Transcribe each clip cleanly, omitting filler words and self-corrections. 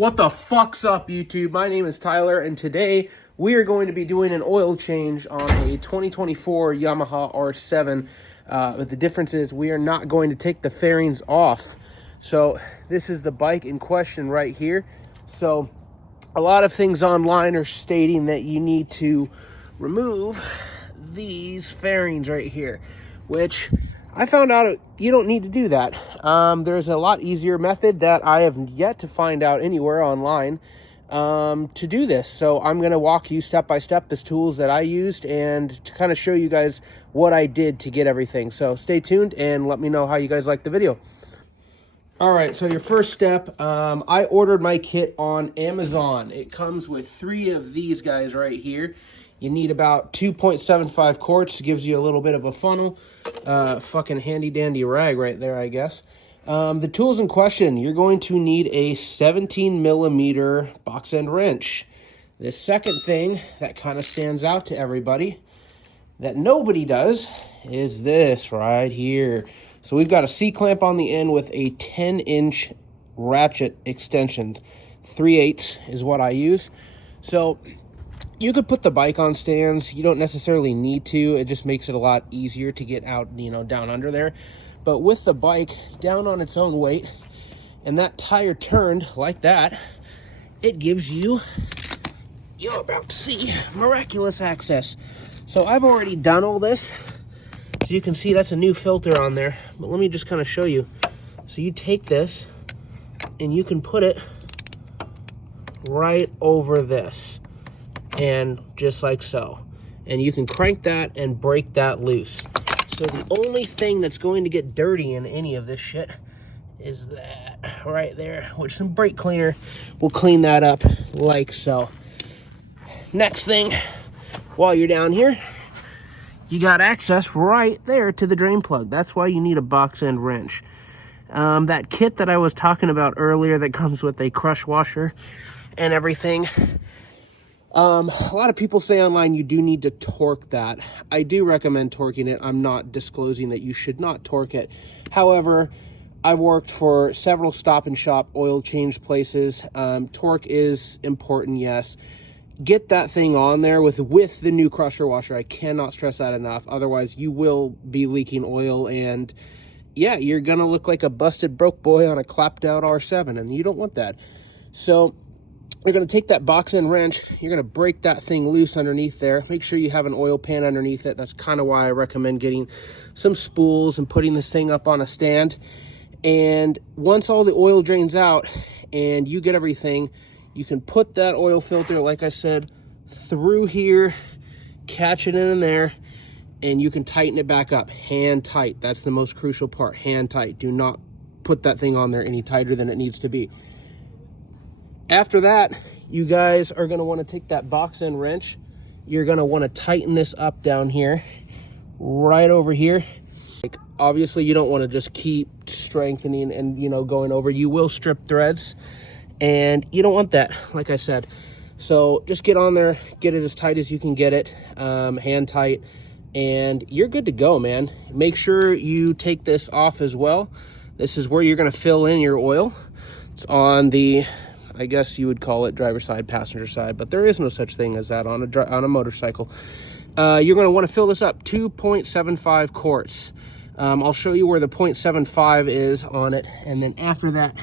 What the fuck's up, YouTube? My name is Tyler, and today we are going to be doing an oil change on a 2024 Yamaha R7. But the difference is we are not going to take the fairings off. So this is the bike in question right here. So a lot of things online are stating that you need to remove these fairings right here, which I found out you don't need to do that. There's a lot easier method that I have yet to find out anywhere online to do this. So I'm going to walk you step by step the tools that I used and to kind of show you guys what I did to get everything. So stay tuned and let me know how you guys like the video. All right, so your first step, I ordered my kit on Amazon. It comes with 3 of these guys right here. You need about 2.75 quarts. Gives you a little bit of a funnel. Fucking handy dandy rag right there, I guess. The tools in question, you're going to need a 17 millimeter box end wrench. The second thing that kind of stands out to everybody that nobody does is this right here. So we've got a C-clamp on the end with a 10-inch ratchet extension. 3/8 is what I use. So you could put the bike on stands. You don't necessarily need to. It just makes it a lot easier to get out, down under there. But with the bike down on its own weight and that tire turned like that, it gives you, you're about to see, miraculous access. So I've already done all this. As you can see, that's a new filter on there. But let me just kind of show you. So you take this and you can put it right over this. And just like so. And you can crank that and break that loose. So the only thing that's going to get dirty in any of this shit is that right there, which some brake cleaner will clean that up like so. Next thing, while you're down here, you got access right there to the drain plug. That's why you need a box end wrench. That kit that I was talking about earlier that comes with a crush washer and everything, a lot of people say online you do need to torque that. I do recommend torquing it. I'm not disclosing that you should not torque it. However, I've worked for several stop and shop oil change places. Torque is important, yes. Get that thing on there with the new crusher washer. I cannot stress that enough. Otherwise, you will be leaking oil and yeah, you're gonna look like a busted broke boy on a clapped out R7, and you don't want that. So you're going to take that box end wrench, you're going to break that thing loose underneath there. Make sure you have an oil pan underneath it. That's kind of why I recommend getting some spools and putting this thing up on a stand. And once all the oil drains out and you get everything, you can put that oil filter, like I said, through here, catch it in there, and you can tighten it back up. Hand tight. That's the most crucial part. Hand tight. Do not put that thing on there any tighter than it needs to be. After that, you guys are going to want to take that box end wrench. You're going to want to tighten this up down here, right over here. Like, obviously, you don't want to just keep strengthening and, going over. You will strip threads, and you don't want that, like I said. So just get on there, get it as tight as you can get it, hand tight, and you're good to go, man. Make sure you take this off as well. This is where you're going to fill in your oil. It's on the, I guess you would call it driver side, passenger side, but there is no such thing as that on a motorcycle. You're going to want to fill this up 2.75 quarts. I'll show you where the 0.75 is on it, and then after that,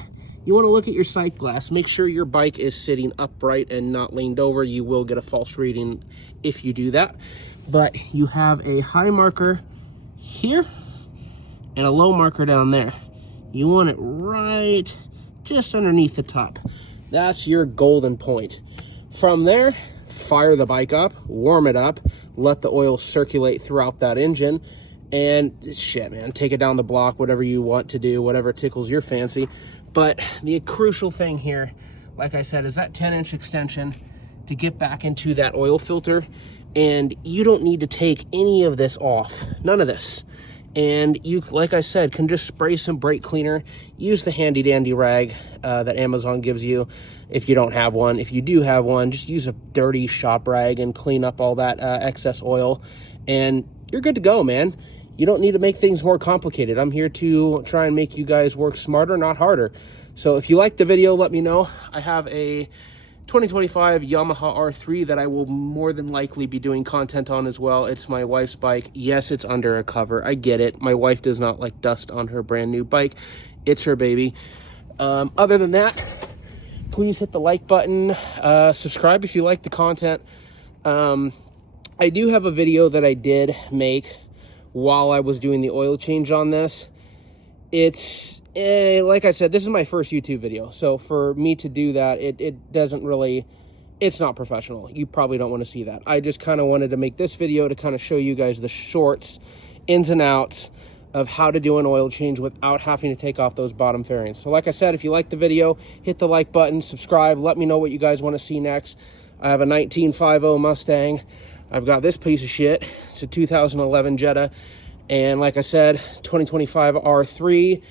you want to look at your sight glass. Make sure your bike is sitting upright and not leaned over. You will get a false reading if you do that. But you have a high marker here and a low marker down there. You want it right just underneath the top. That's your golden point. From there, fire the bike up, warm it up, let the oil circulate throughout that engine, and shit, man, take it down the block, whatever you want to do, whatever tickles your fancy. But the crucial thing here, like I said, is that 10-inch extension to get back into that oil filter, and you don't need to take any of this off, none of this. And you, like I said, can just spray some brake cleaner. Use the handy dandy rag that Amazon gives you if you don't have one. If you do have one, just use a dirty shop rag and clean up all that excess oil, and you're good to go, man. You don't need to make things more complicated. I'm here to try and make you guys work smarter, not harder. So if you like the video, let me know. I have a 2025 Yamaha R3 that I will more than likely be doing content on as well. It's my wife's bike. Yes, it's under a cover. I get it. My wife does not like dust on her brand new bike. It's her baby. Other than that, please hit the like button. Subscribe if you like the content. I do have a video that I did make while I was doing the oil change on this. It's like I said, this is my first YouTube video, so for me to do that, it doesn't really, it's not professional. You probably don't want to see that. I just kind of wanted to make this video to kind of show you guys the shorts, ins and outs of how to do an oil change without having to take off those bottom fairings. So like I said, if you like the video, hit the like button, subscribe, let me know what you guys want to see next. I have a 1950 Mustang. I've got this piece of shit. It's a 2011 Jetta. And like I said, 2025 R3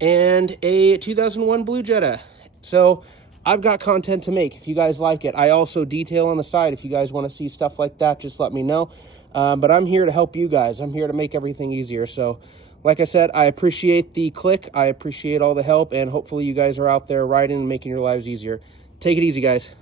and a 2001 Blue Jetta. So I've got content to make if you guys like it. I also detail on the side. If you guys want to see stuff like that, just let me know. But I'm here to help you guys. I'm here to make everything easier. So like I said, I appreciate the click. I appreciate all the help. And hopefully you guys are out there riding and making your lives easier. Take it easy, guys.